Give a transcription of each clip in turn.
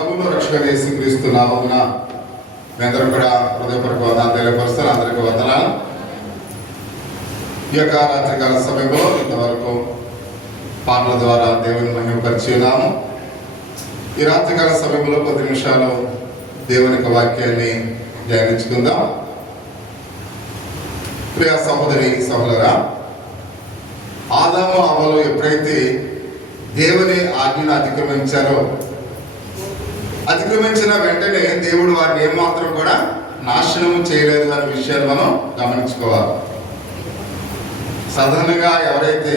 ప్రభువు రక్షకుడైన యేసుక్రీస్తు నామమున మీ అందరూ కూడా హృదయపూర్వక వందనాలు తెలియపరుస్తారు. అందరికీ వందనాలు. ఈ యొక్క రాత్రికాల సమయంలో ఇంతవరకు పాటల ద్వారా దేవుని మహిమపరిచి ఉన్నాము. ఈ రాత్రికాల సమయంలో 10 నిమిషాలు దేవుని యొక్క వాక్యాన్ని ధ్యానించుకుందాం. ప్రియ సహోదరి సహోదరా, ఆదాము అవ్వలు ఎప్పుడైతే దేవుని ఆజ్ఞను అతిక్రమించిన వెంటనే దేవుడు వారిని ఏమాత్రం కూడా నాశనం చేయలేదు అనే విషయాలు మనం గమనించుకోవాలి. సాధారణంగా ఎవరైతే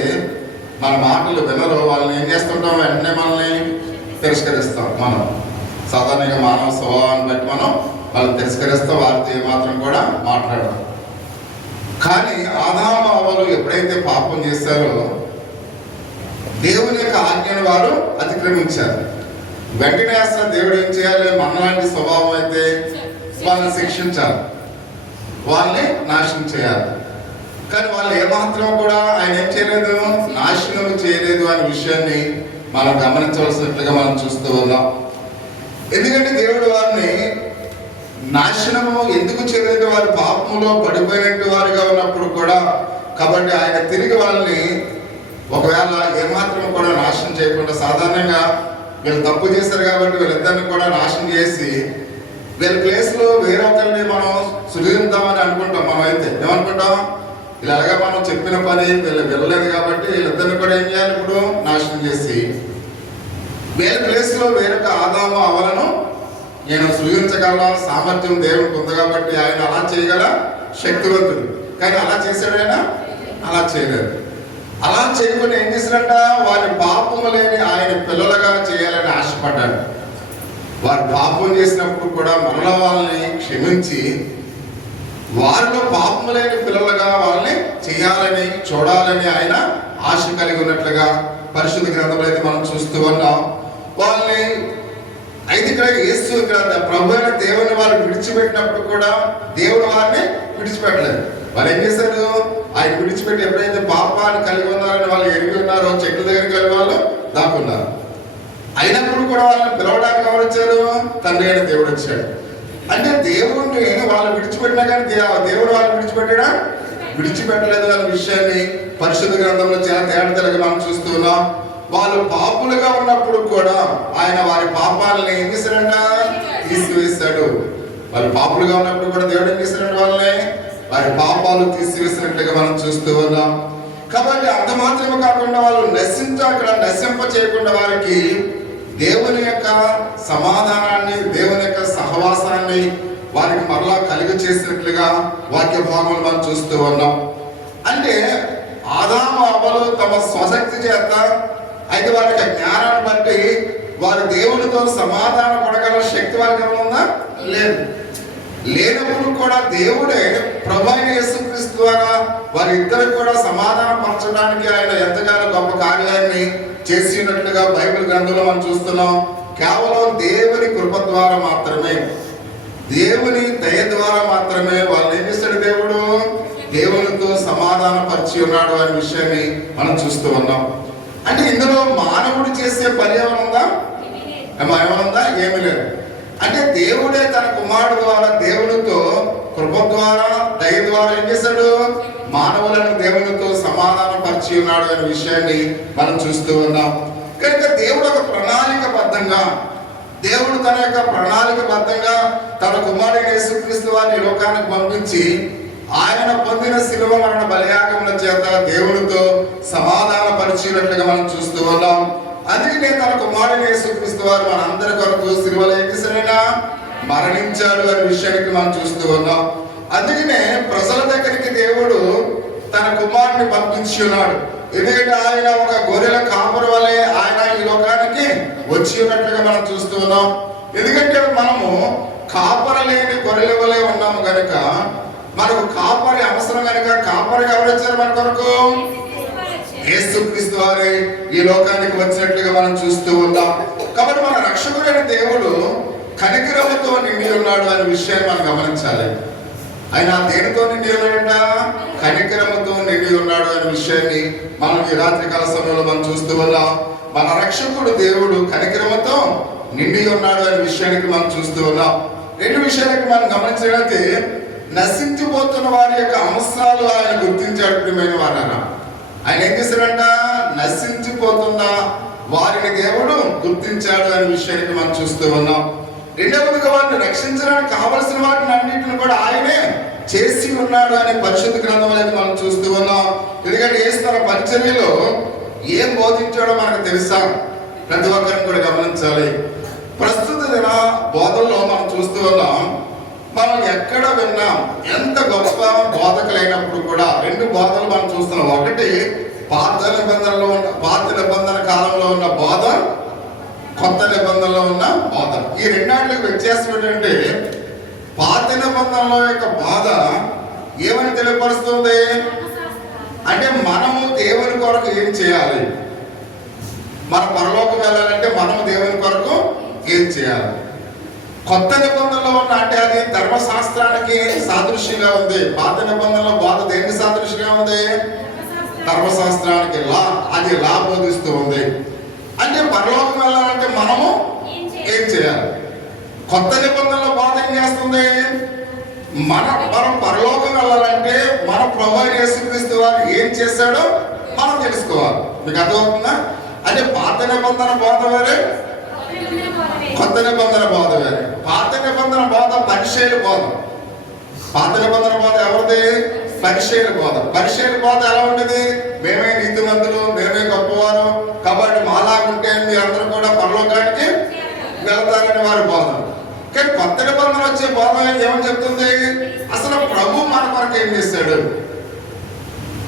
మన మాటలు వినరో వాళ్ళని ఏం చేస్తుంటాం, వెంటనే మనల్ని తిరస్కరిస్తాం. మనం సాధారణంగా మానవ స్వభావాన్ని బట్టి మనం వాళ్ళని తిరస్కరిస్తాం, వారితో ఏమాత్రం కూడా మాట్లాడడం. కానీ ఆదాము అవ్వలు ఎప్పుడైతే పాపం చేశారో దేవుని యొక్క ఆజ్ఞను వారు అతిక్రమించారు. వెంటనే అసలు దేవుడు ఏం చేయాలి, మనలాంటి స్వభావం అయితే వాళ్ళని శిక్షించాలి, వాళ్ళని నాశనం చేయాలి. కానీ వాళ్ళు ఏమాత్రం కూడా ఆయన ఏం చేయలేదు, నాశనం చేయలేదు అనే విషయాన్ని మనం గమనించవలసినట్లుగా మనం చూస్తూ ఉన్నాం. ఎందుకంటే దేవుడు వారిని నాశనము ఎందుకు చేయలేదు, వారి పాపములో పడిపోయినట్టు వారిగా ఉన్నప్పుడు కూడా. కాబట్టి ఆయన తిరిగి వాళ్ళని ఒకవేళ ఏమాత్రం కూడా నాశనం చేయకుండా, సాధారణంగా వీళ్ళు తప్పు చేశారు కాబట్టి వీళ్ళిద్దరిని కూడా నాశనం చేసి వీళ్ళ ప్లేస్లో వేరొకరిని మనం సృజిద్దామని అనుకుంటాం. మనం అయితే ఏమనుకుంటాం, ఇలాగా మనం చెప్పిన పని వీళ్ళు వెళ్ళలేదు కాబట్టి వీళ్ళిద్దరిని కూడా ఏం చేయాలి, ఇప్పుడు నాశనం చేసి వీళ్ళ ప్లేస్లో వేరొక ఆదాము అవ్వలను నేను సృజించగల సామర్థ్యం దేవుడికి ఉంది కాబట్టి ఆయన అలా చేయగల శక్తివంతుడు. కానీ అలా చేశాడైనా అలా చేయలేదు. అలా చేయకుండా ఏం చేశాడంట, వారి పాపము లేని ఆయన పిల్లలుగా చేయాలని ఆశపడ్డాడు. వారు పాపం చేసినప్పుడు కూడా మరలా వాళ్ళని క్షమించి వారిలో పాపము లేని పిల్లలుగా వాళ్ళని చేయాలని చూడాలని ఆయన ఆశ కలిగి ఉన్నట్లుగా పరిశుద్ధ గ్రంథంలో అయితే మనం చూస్తూ ఉన్నాం. వాళ్ళని అయితే ఇక్కడ యేసు ప్రభు అయిన దేవుని వాళ్ళు విడిచిపెట్టినప్పుడు కూడా దేవుడు వారిని విడిచిపెట్టలేదు. వాళ్ళు ఏం చేశారు, ఆయన విడిచిపెట్టి ఎప్పుడైతే పాపాన్ని కలిగి ఉన్నారని వాళ్ళు ఎరిగి ఉన్నారో చెట్ల దగ్గరికి వెళ్ళి వాళ్ళు దాక్కున్నారు. అయినప్పుడు కూడా వాళ్ళని పిలవడానికి ఎవరు వచ్చారు, తండ్రి అయిన దేవుడు వచ్చాడు. అంటే దేవుడిని వాళ్ళు విడిచిపెట్టినా కానీ దేవుడు వాళ్ళు విడిచిపెట్టలేదు అనే విషయాన్ని పరిశుద్ధ గ్రంథంలో చాలా తేడా మనం చూస్తూ ఉన్నాం. వాళ్ళు పాపులుగా ఉన్నప్పుడు కూడా ఆయన వారి పాపాలని ఏం చేశాడంట, తీసివేశాడు. వాళ్ళు పాపులుగా ఉన్నప్పుడు కూడా దేవుడు ఏం చేశాడంటే వాళ్ళని వారి పాపాలు తీసివేసినట్లుగా మనం చూస్తూ ఉన్నాం. కాబట్టి అంత మాత్రమే కాకుండా వాళ్ళు నశింప చేయకుండా వారికి దేవుని యొక్క సమాధానాన్ని, దేవుని యొక్క సహవాసాన్ని వారికి మరలా కలిగి చేసినట్లుగా వాక్య భాగంలో మనం చూస్తూ ఉన్నాం. అంటే ఆదాము అవ్వలు తమ స్వశక్తి చేత, అయితే వారి యొక్క జ్ఞానాన్ని బట్టి వారి దేవునితో సమాధాన పడగల శక్తి వారికి ఏమన్నా లేనప్పుడు కూడా దేవుడే ప్రభు అయిన యేసుక్రీస్తు ద్వారా వారిద్దరు కూడా సమాధాన పరచడానికి ఆయన ఎంతగానో గొప్ప కార్యాన్ని చేసినట్లుగా బైబిల్ గ్రంథంలో మనం చూస్తున్నాం. కేవలం దేవుని కృప ద్వారా మాత్రమే, దేవుని దయ ద్వారా మాత్రమే వాళ్ళు ఏం చేస్తాడు, దేవునితో సమాధాన పరిచి ఉన్నాడు అనే విషయాన్ని మనం చూస్తూ ఉన్నాం. అంటే ఇందులో మానవుడు చేసే పని ఏమనుందా, ఏమీ లేదు. అంటే దేవుడే తన కుమారుడు ద్వారా దేవునితో కృప ద్వారా దయ ద్వారా ఏం చేశాడు, మానవులను దేవునితో సమాధానం పరిచి ఉన్నాడు అనే విషయాన్ని మనం చూస్తూ ఉన్నాం. కనుక దేవుడు ఒక ప్రణాళికబద్ధంగా, దేవుడు తన యొక్క ప్రణాళికబద్ధంగా తన కుమారుడు యేసుక్రీస్తు వారిని లోకానికి పంపించి ఆయన పొందిన శిలువ మరణ బలియాగముల చేత దేవునితో సమాధాన పరిచినట్లుగా మనం చూస్తూ ఉన్నాం. అందుకనే తన కుమారుడు యేసుక్రీస్తు వారు మనందరి కొరకు శిలువలో ఏం చేశాడైనా మరణించాడు అనే విషయానికి మనం చూస్తూ ఉన్నాం. అందుకనే ప్రజల దగ్గరికి దేవుడు తన కుమారుని పంపించి ఉన్నాడు. ఎందుకంటే ఆయన ఒక గొర్రెల కాపరి వలె ఆయన ఈ లోకానికి వచ్చి ఉన్నట్లుగా మనం చూస్తూ ఉన్నాం. ఎందుకంటే మనము కాపరి లేని గొర్రెల వలె ఉన్నాము కనుక మనకు కాపరి అవసరం కనుక కాపరికి ఎవరు వచ్చారు మన కొరకు, యేసుక్రీస్తు వారే ఈ లోకానికి వచ్చినట్లుగా మనం చూస్తూ ఉన్నాం. కాబట్టి మన రక్షకుడైన దేవుడు కనికరముతో నిండి ఉన్నాడు అనే విషయాన్ని మనం గమనించాలి. ఆయన దేనితో నిండి ఉన్నాడంట, కనికరముతో నిండి ఉన్నాడు అనే విషయాన్ని మనం ఈ రాత్రికాల సమయంలో మనం చూస్తూ ఉన్నాం. మన రక్షకుడు దేవుడు కనికరముతో నిండి ఉన్నాడు అనే విషయానికి మనం చూస్తూ ఉన్నాం. రెండు విషయాలకి మనం గమనించడానికి, నశించిపోతున్న వారి యొక్క అవసరాలు ఆయన గుర్తించాడు. ప్రియమైన వారాన ఆయన ఏం చేశాడంట? నశించిపోతున్న వారిని దేవుడు గుర్తించాడు అనే విషయానికి మనం చూస్తూ ఉన్నాం. రెండవదిగా వారిని రక్షించడానికి కావలసిన వాటిని అన్నింటిని కూడా ఆయనే చేసి ఉన్నాడు అనే పరిశుద్ధ గ్రంథం అనేది మనం చూస్తూ ఉన్నాం. ఎందుకంటే యేసు తన పరిచర్యలో ఏం బోధించాడో మనకు తెలుసా? ప్రతి ఒక్కరిని కూడా గమనించాలి. ప్రస్తుత దిన బోధనలో మనం చూస్తూ ఉన్నాం, మనం ఎక్కడ విన్నాం, ఎంత గొప్ప బోధకులైనప్పుడు కూడా రెండు బోధనలు మనం చూస్తున్నాం. ఒకటి పాత నిబంధన కాలంలో ఉన్న బోధ, కొత్త నిబంధనలో ఉన్న బోధ. ఈ రెండాటికి వ్యత్యాసం ఏంటంటే, పాత నిబంధనలో యొక్క బోధ ఏమని తెలియపరుస్తుంది అంటే, మనము దేవుని కొరకు ఏం చేయాలి, మన పరలోకం వెళ్ళాలంటే మనము దేవుని కొరకు ఏం చేయాలి. కొత్త నిబంధనలో ఉన్న అంటే అది ధర్మశాస్త్రానికి సాదృశ్యంగా ఉంది. పాత నిబంధనలో బోధ దేనికి సాదృశ్యంగా ఉంది? ధర్మశాస్త్రానికి. అది లా బోధిస్తూ ఉంది. అంటే పరలోకం వెళ్ళాలంటే మనము ఏం చేయాలి. కొత్త నిబంధనలో బోధ ఏం చేస్తుంది? మనం పరలోకం వెళ్ళాలంటే మన ప్రభువైన యేసుక్రీస్తు వారు ఏం చేశాడో మనం తెలుసుకోవాలి. మీకు అర్థమవుతుందా? అంటే పాత నిబంధన బోధ వేరే, కొత్త నిబంధన బోధ వేరే. పాత నిబంధన బోధ పరిచర్య బోధ. పాత నిబంధన బోధ ఎవరిది? పరిచర్య బోధ. పరిచర్య బోధ ఎలా ఉండేది? మేమే నీతిమంతులు, మేమే గొప్పవారు, కాబట్టి మాలాగుంటే మీ అందరూ కూడా పరలోకానికి వెళ్తారని వారి బోధ. కానీ కొత్త నిబంధన వచ్చే బోధ ఏమని చెప్తుంది? అసలు ప్రభు మన కొరకు ఏం చేశాడు,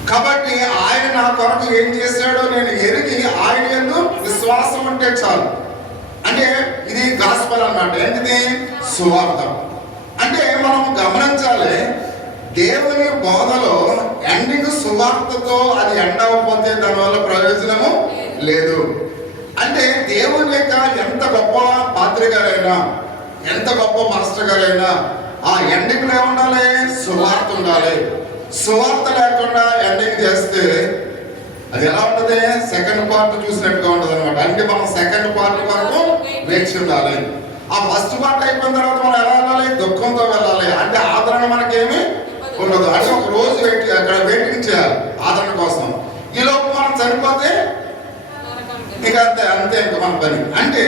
కాబట్టి ఆయన నా కొరకు ఏం చేశాడో నేను ఎరిగి ఆయన యందు విశ్వాసం ఉంటే చాలు. అంటే ఇది గాస్పెల్ అన్నమాట. ఏంటిది? సువార్త. అంటే మనం గమనించాలి, దేవుని బోధలో ఎండింగ్ సువార్తతో అది ఎండ్ అవ్వకపోతే దానివల్ల ప్రయోజనము లేదు. అంటే దేవుని యొక్క ఎంత గొప్ప పాత్రి గారైనా, ఎంత గొప్ప మాస్టర్ గారైనా ఆ ఎండింగ్ లో ఉండాలి, సువార్త ఉండాలి. సువార్త లేకుండా ఎండింగ్ చేస్తే అది ఎలా ఉంటుంది? సెకండ్ పార్ట్ చూసినట్టుగా ఉంటుంది అనమాట. అంటే మనం సెకండ్ పార్ట్ వరకు వేచి ఉండాలి. ఆ ఫస్ట్ పార్ట్ అయిపోయిన తర్వాత మనం ఎలా వెళ్ళాలి? దుఃఖంతో వెళ్ళాలి. అంటే ఆదరణ మనకేమి ఉండదు. అంటే ఒక రోజు అక్కడ వెయిటింగ్ చేయాలి ఆదరణ కోసం. ఈ లోపు మనం చనిపోతే ఇక అంతే ఇంకా మన పని. అంటే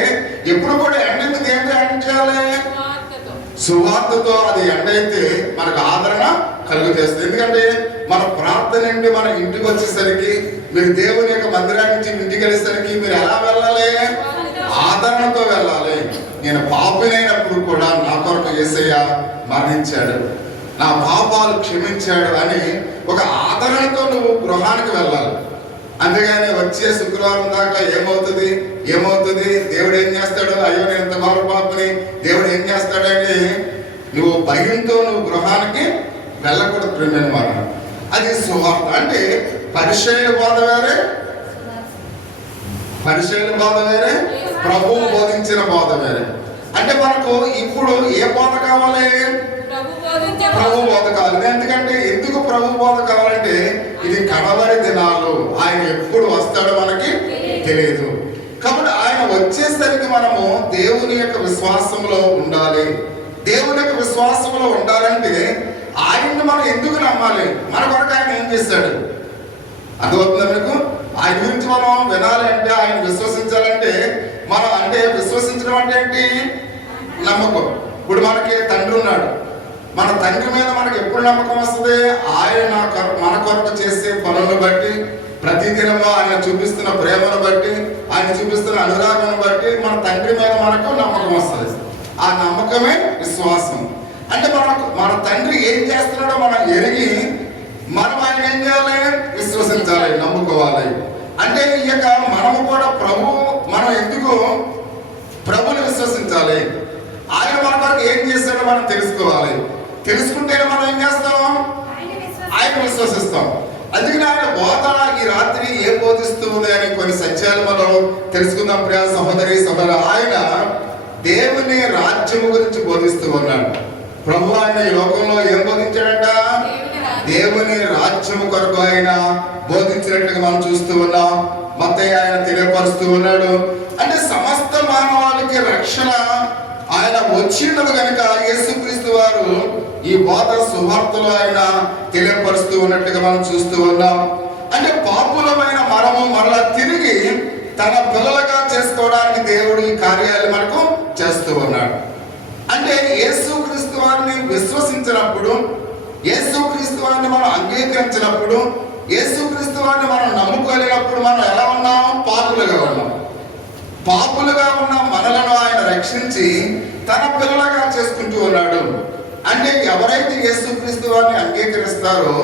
ఎప్పుడు కూడా ఎండింగ్ దేంతో ఎండ్ చేయాలి? సువార్తతో. అది ఎండ్ అయితే మనకు ఆదరణ కలుగు చేస్తుంది. ఎందుకంటే మన ప్రార్థన నుండి మన ఇంటికి వచ్చేసరికి, మీరు దేవుని యొక్క మందిరానికి నుంచి ఇంటికి వెళ్ళేసరికి మీరు ఎలా వెళ్ళాలి? ఆదరణతో వెళ్ళాలి. నేను పాపినైనప్పుడు కూడా నా కొరకు యేసయ్య మరణించాడు, నా పాపాలు క్షమించాడు అని ఒక ఆదరణతో నువ్వు గృహానికి వెళ్ళాలి. అంతేగాని వచ్చే శుక్రవారం దాకా ఏమవుతుంది దేవుడు ఏం చేస్తాడు, అయ్యో నేను ఎంత గొప్ప పాపని, దేవుడు ఏం చేస్తాడని నువ్వు భయంతో నువ్వు గృహానికి వెళ్ళకూడదు. ప్రియమైన మాట, అది సువార్త. అంటే పరిచర్య బోధ వేరే, ప్రభువు బోధించిన బోధ వేరే. అంటే మనకు ఇప్పుడు ఏ బోధ కావాలి? ప్రభు బోధ కావాలి. ఎందుకు ప్రభు బోధ కావాలంటే ఇది కడవరి దినాలు, ఆయన ఎప్పుడు వస్తాడో మనకి తెలియదు. కాబట్టి ఆయన వచ్చేసరికి మనము దేవుని యొక్క విశ్వాసంలో ఉండాలి. దేవుని యొక్క విశ్వాసంలో ఉండాలంటే ఆయన్ని మనం ఎందుకు నమ్మాలి? మన కొరకు ఆయన ఏం చేశాడు అర్థమవుతుందా మీకు? ఆయన గురించి మనం వినాలి అంటే, ఆయన విశ్వసించాలంటే మనం, అంటే విశ్వసించడం అంటే ఏంటి? నమ్మకం. ఇప్పుడు మనకి తండ్రి ఉన్నాడు, మన తండ్రి మీద మనకు ఎప్పుడు నమ్మకం వస్తుంది? ఆయన మన కొరకు చేసే పనులను బట్టి, ప్రతిదినము ఆయన చూపిస్తున్న ప్రేమను బట్టి, ఆయన చూపిస్తున్న అనురాగం బట్టి మన తండ్రి మీద మనకు నమ్మకం వస్తుంది. ఆ నమ్మకమే విశ్వాసం. అంటే మన తండ్రి ఏం చేస్తున్నాడో మనం ఎరిగి మనం ఆయన ఏం చేయాలి? విశ్వసించాలి, నమ్ముకోవాలి. అంటే ఈ యొక్క మనము కూడా మనం ఎందుకు ప్రభుని విశ్వసించాలి? ఆయన మన కొరకు ఏం చేశాడో మనం తెలుసుకోవాలి. తెలుసుకుంటేనే మనం ఏం చేస్తాం? ఆయన విశ్వసిస్తాం. అందుకని ఆయన బోధ ఈ రాత్రి ఏం బోధిస్తుంది అని కొన్ని సత్యాలు మనం తెలుసుకుందాం. ప్రియ సహోదరి సహోదరు, ఆయన దేవుని రాజ్యము గురించి బోధిస్తూ ఉన్నాడు. ప్రభు ఆయన ఈ లోకంలో ఏం బోధించాడంట? దేవుని రాజ్యము కొరకు ఆయన బోధించినట్లుగా మనం చూస్తూ ఉన్నాం. మత్తయి ఆయన తెలియపరుస్తూ ఉన్నాడు. అంటే సమస్త మానవాళికి రక్షణ ఆయన వచ్చినది కనుక యేసుక్రీస్తు వారు ఈ బోధ సువార్తలో ఆయన తెలియపరుస్తూ ఉన్నట్లుగా మనం చూస్తూ ఉన్నాం. అంటే పాపులమైన మనము మరలా తిరిగి తన పిల్లలుగా చేసుకోవడానికి దేవుడు ఈ కార్యాలు మనకు చేస్తూ ఉన్నాడు. అంటే యేసుక్రీస్తు వారిని విశ్వసించినప్పుడు, యేసుక్రీస్తు వారిని మనం అంగీకరించినప్పుడు, యేసుక్రీస్తు వారిని మనం నమ్ముకోలేనప్పుడు మనం ఎలా ఉన్నాం? పాపులుగా ఉన్నాం. పాపులుగా ఉన్న మనలను ఆయన రక్షించి తన పిల్లలుగా చేసుకుంటూ ఉన్నాడు. అంటే ఎవరైతే యేసుక్రీస్తు వారిని అంగీకరిస్తారో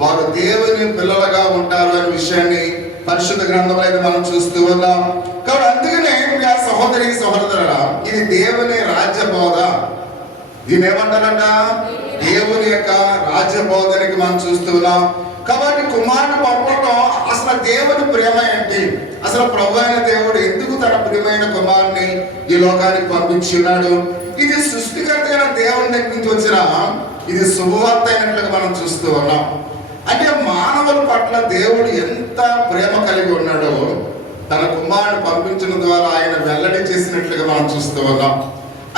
వారు దేవుని పిల్లలుగా ఉంటారు అనే విషయాన్ని పరిశుద్ధ గ్రంథంలో అయితే మనం చూస్తూ ఉన్నాం. కాబట్టి అందుకనే సహోదరి సహోదరుల, ఇది దేవుని రాజ్య బోధ. దీని ఏమంటారంట? దేవుని యొక్క రాజ్య బోధనకి మనం చూస్తూ ఉన్నాం. కాబట్టి కుమారుని పంపడంలో అసలు దేవుని ప్రేమ ఏంటి, అసలు ప్రభు అయిన దేవుడు ఎందుకు తన ప్రియమైన కుమారుని ఈ లోకానికి పంపించున్నాడు, ఇది సృష్టికర్త అయిన దేవుని దగ్గర నుంచి వచ్చిన ఇది శుభవార్త అయినట్లుగా మనం చూస్తూ ఉన్నాం. అంటే మానవుల పట్ల దేవుడు ఎంత ప్రేమ కలిగి ఉన్నాడో తన కుమారుని పంపించడం ద్వారా ఆయన వెల్లడి చేసినట్లుగా మనం చూస్తూ ఉన్నాం.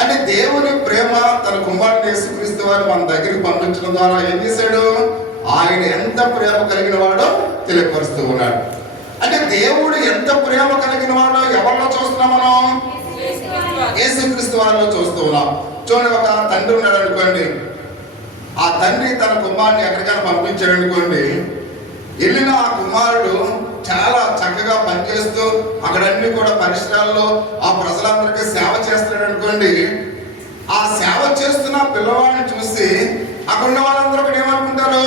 అంటే దేవుని ప్రేమ తన కుమారుని యేసుక్రీస్తు వారిని మన దగ్గరికి పంపించడం ద్వారా ఏం చేశాడు? ఆయన ఎంత ప్రేమ కలిగిన వాడో తెలియపరుస్తూ ఉన్నాడు. అంటే దేవుడు ఎంత ప్రేమ కలిగిన వాడో ఎవరిలో చూస్తున్నాం మనం? యేసుక్రీస్తు వారిలో చూస్తూ ఉన్నాం. చూడండి, ఒక తండ్రి ఉన్నాడు అనుకోండి. ఆ తండ్రి తన కుమారుని ఎక్కడికైనా పంపించాడు అనుకోండి. వెళ్ళిన ఆ కుమారుడు చాలా చక్కగా పనిచేస్తూ అక్కడన్నీ కూడా పరిసరాల్లో ఆ ప్రజలందరికీ సేవ చేస్తున్నాడు అనుకోండి. ఆ సేవ చేస్తున్న పిల్లవాడిని చూసి అక్కడ ఉన్న వాళ్ళందరూ కూడా ఏమనుకుంటారు?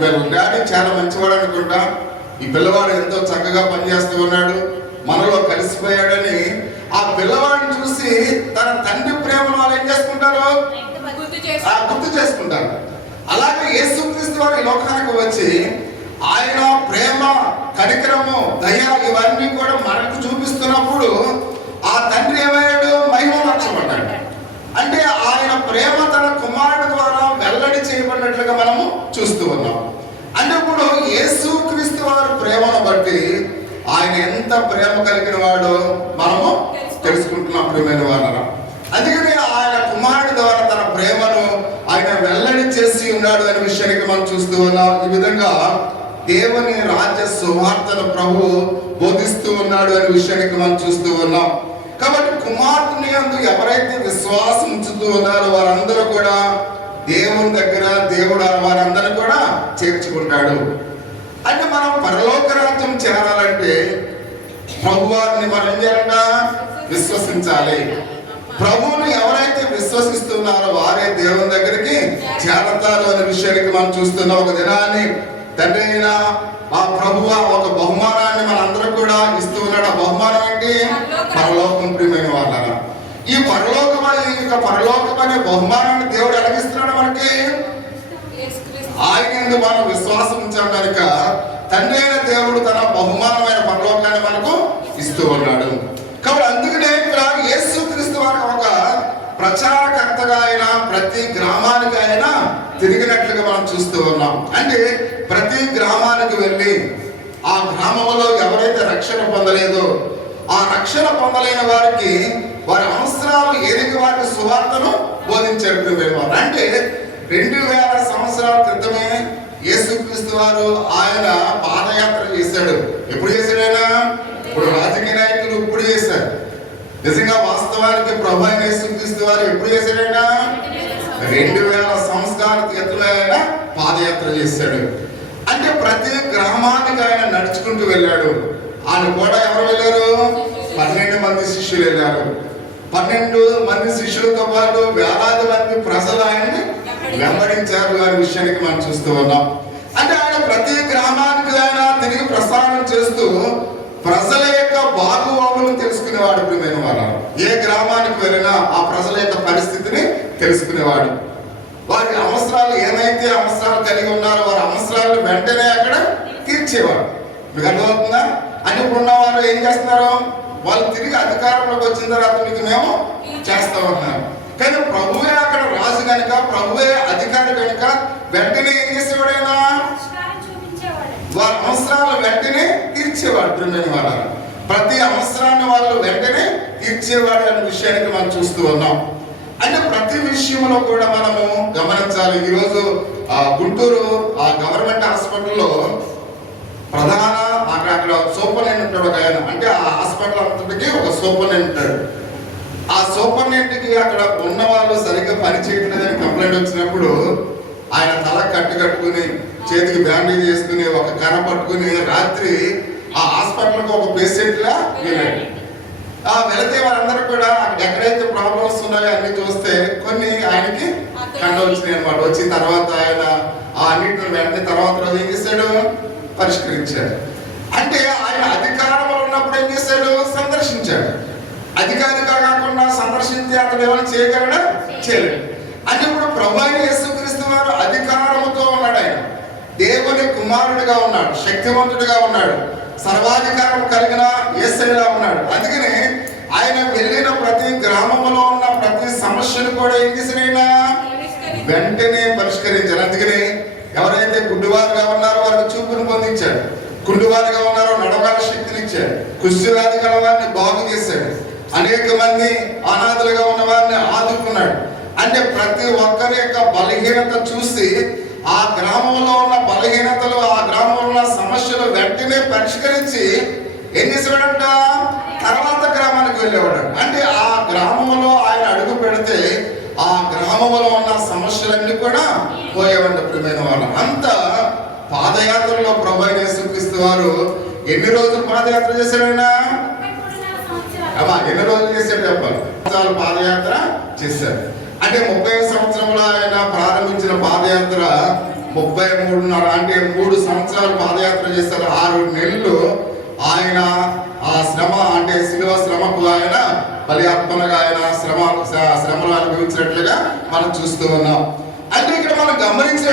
వీళ్ళ డాడీ చాలా మంచివాడు అనుకుంటా, ఈ పిల్లవాడు ఎంతో చక్కగా పనిచేస్తూ ఉన్నాడు, మనలో కలిసిపోయాడని ఆ పిల్లవాడిని చూసి తన తండ్రి ప్రేమను వాళ్ళు ఏం చేసుకుంటారు? గుర్తు చేసుకుంటారు. అలాగే యేసుక్రీస్తు వారు ఈ లోకానికి వచ్చి ఆయన ప్రేమ, కనికరము, దయ ఇవన్నీ కూడా మనకు చూపిస్తున్నప్పుడు ఆ తండ్రి ఏమయ్యాడు? మహిమపరచబడ్డాడు. అంటే ఆయన ప్రేమ తన కుమారుడు ద్వారా వెల్లడి చేయబడినట్లుగా మనము చూస్తూ ఉన్నాం. అంటే ఇప్పుడు యేసుక్రీస్తు వారి ప్రేమను బట్టి ఆయన ఎంత ప్రేమ కలిగిన వాడో మనము తెలుసుకుంటున్నాం ప్రియమైన వాళ్ళ. అందుకని ఆయన కుమారుడు ద్వారా తన ప్రేమను ఆయన వెల్లడి చేసి ఉన్నాడు అనే విషయానికి మనం చూస్తూ ఉన్నాం. ఈ విధంగా దేవుని రాజ్య సువార్తను ప్రభు బోధిస్తూ ఉన్నాడు అనే విషయానికి మనం చూస్తూ ఉన్నాం. కాబట్టి కుమార్తెని యందు ఎవరైతే విశ్వాసం ఉంచుతూ ఉన్నారో వారందరూ కూడా దేవుని దగ్గర దేవుడు వారందరూ కూడా చేర్చుకుంటాడు. అంటే మనం పరలోక రాజ్యం చేరాలంటే ప్రభువారిని మనం ఏం చేయాలంట? విశ్వసించాలి. ప్రభువుని ఎవరైతే విశ్వసిస్తున్నారో వారే దేవుని దగ్గరికి చేరతారు అనే విషయానికి మనం చూస్తున్నాం. ఒక దినాన్ని తండ్రి అయిన ఆ ప్రభువు ఒక బహుమానాన్ని మనందరూ కూడా ఇస్తూ ఉన్నాడు. ఆ బహుమానం ఏంటి? పరలోకం. ప్రియమైన వాళ్ళ, ఈ పరలోకం అనే బహుమానాన్ని దేవుడు ఎలాగిస్తున్నాడు మనకి? ఆయన మనం విశ్వాసం ఉంచాం కనుక తండ్రి అయిన దేవుడు తన బహుమానమైన పరలోకాన్ని మనకు ఇస్తూ ఉన్నాడు. కాబట్టి అందుకనే ఇక్కడ యేసుక్రీస్తు వారు ఒక ప్రచారకర్తగా ఆయన ప్రతి గ్రామానికి ఆయన తిరిగినట్లుగా మనం చూస్తూ ఉన్నాం. అంటే ప్రతి గ్రామానికి వెళ్ళి ఆ గ్రామంలో ఎవరైతే రక్షణ పొందలేదో ఆ రక్షణ పొందలేని వారికి వారి అవసరాలు ఏదికి వారి సువార్తను బోధించారు. అంటే 2000 సంవత్సరాల క్రితమే యేసుక్రీస్తు వారు ఆయన పాదయాత్ర చేశాడు. ఎప్పుడు చేశాడు ఆయన? ఇప్పుడు రాజకీయ నాయకులు ఇప్పుడు చేశారు. నిజంగా వాస్తవానికి ప్రభు అయిన యేసుక్రీస్తు వారు ఎప్పుడు చేశాడు? ఆయన 2000 సంవత్సరాల క్రితమే ఆయన పాదయాత్ర చేశాడు. అంటే ప్రతి గ్రామానికి ఆయన నడుచుకుంటూ వెళ్ళాడు. ఆయన కూడా ఎవరు వెళ్ళారు? 12 మంది శిష్యులు వెళ్ళారు. 12 మంది శిష్యులతో పాటు వేలాది మంది ప్రజలు ఆయన్ని వెంబడించారు అనే విషయానికి మనం చూస్తూ ఉన్నాం. అంటే ఆయన ప్రతి గ్రామానికి ఆయన తిరిగి ప్రస్థానం చేస్తూ ప్రజల యొక్క బాగోగులను తెలుసుకునేవాడు. ప్రియమైన వాళ్ళ, ఏ గ్రామానికి వెళ్ళినా ఆ ప్రజల యొక్క పరిస్థితిని తెలుసుకునేవాడు. వారి అవసరాలు ఏమైతే అవసరాలు కలిగి ఉన్నారో వారి అవసరాలను వెంటనే అక్కడ తీర్చేవాడు. మీకు అర్థమవుతుందా? అని ఇప్పుడున్న వారు ఏం చేస్తున్నారు? వాళ్ళు తిరిగి అధికారంలోకి వచ్చిన తర్వాత మీకు మేము చేస్తామన్నారు. కానీ ప్రభువే అక్కడ రాజుగా కనుక, ప్రభువే అధికారి కనుక వెంటనే ఏం చేసేవాడైనా వారి అవసరాలు వెంటనే తీర్చేవాడు. ప్రియమైన వారు, ప్రతి అవసరాన్ని వాళ్ళు వెంటనే తీర్చేవాడు అనే విషయానికి మనం చూస్తూ ఉన్నాం. అంటే ప్రతి విషయంలో కూడా మనము గమనించాలి. ఈరోజు గుంటూరు గవర్నమెంట్ హాస్పిటల్లో ప్రధాన అక్కడ సూపరింటెండెంట్ ఉంటాడు ఒక ఆయన. అంటే ఆ హాస్పిటల్ అంతటికి ఒక సూపరింటెండెంట్ ఉంటాడు. ఆ సూపరింటెండెంట్కి అక్కడ ఉన్న వాళ్ళు సరిగ్గా పని చేయట్లేదని కంప్లైంట్ వచ్చినప్పుడు ఆయన తల కట్టుకుని చేతికి బ్యాండేజ్ చేసుకుని ఒక కర్ర పట్టుకుని రాత్రి ఆ హాస్పిటల్కి ఒక పేషెంట్ లా వెళ్ళాడు. వెళితే వాళ్ళందరూ కూడా ఎక్కడైతే ప్రాబ్లమ్స్ ఉన్నాయో అన్ని చూస్తే కొన్ని ఆయనకి కండ వచ్చినాయి అనమాట. వచ్చిన తర్వాత ఆయన ఆ అన్నింటిని వెంటనే తర్వాత రోజు ఏం చేశాడు, పరిష్కరించాడు. అంటే ఆయన అధికారంలో ఉన్నప్పుడు ఏం చేశాడు, సందర్శించాడు. అధికారిగా కాకుండా సందర్శించి అతను ఏమైనా చేయగలడా, చేయలేడు. అంటే ఇప్పుడు ప్రభువైన యేసుక్రీస్తు వారు అధికారముతో ఉన్నాడు. ఆయన దేవుని కుమారుడిగా ఉన్నాడు, శక్తివంతుడిగా ఉన్నాడు, సర్వాధికారం కలిగిన యేసయ్యలా ఉన్నాడు. అందుకని ఆయన వెళ్ళిన ప్రతి గ్రామంలో ఉన్న ప్రతి సమస్యను కూడా ఏం చేసినైనా వెంటనే పరిష్కరించారు. అందుకని ఎవరైతే గుడ్డివారుగా ఉన్నారో వారికి చూపును పొందించాడు, కుండివారుగా ఉన్నారో నడవగల శక్తిని ఇచ్చాడు, కుష్ఠవ్యాధి గల వారిని బాగు చేశాడు, అనేక మంది అనాథలుగా ఉన్న వారిని ఆదుకున్నాడు. అంటే ప్రతి ఒక్కరి యొక్క బలహీనత చూసి ఆ గ్రామంలో ఉన్న బలహీనతలు, ఆ గ్రామంలో ఉన్న సమస్యలు వెంటనే పరిష్కరించి ఏం చేసేవాడంట, తర్వాత గ్రామానికి వెళ్ళేవాడు. అంటే ఆ గ్రామంలో ఆయన అడుగు పెడితే ఆ గ్రామంలో ఉన్న సమస్యలన్నీ కూడా పోయేవంట. ప్రియమైన వాళ్ళు, అంత పాదయాత్రలో ప్రభువైన యేసుక్రీస్తు వారు ఎన్ని రోజులు పాదయాత్ర చేశాడైనా, ఎన్ని రోజులు చేశాడు చెప్పాలి, పాదయాత్ర చేశారు. అంటే 30 సంవత్సరంలో ఆయన ప్రారంభించిన పాదయాత్ర 33.5 అంటే 3 సంవత్సరాలు పాదయాత్ర చేశారు. 6 నెలలు ఆయన ఆ శ్రమ అంటే శిలువ శ్రమకు ఆయన బలియాత్మగా ఆయన శ్రమలు అనుభవించినట్లుగా మనం చూస్తూ ఉన్నాం. అంటే ఇక్కడ మనం గమనించిన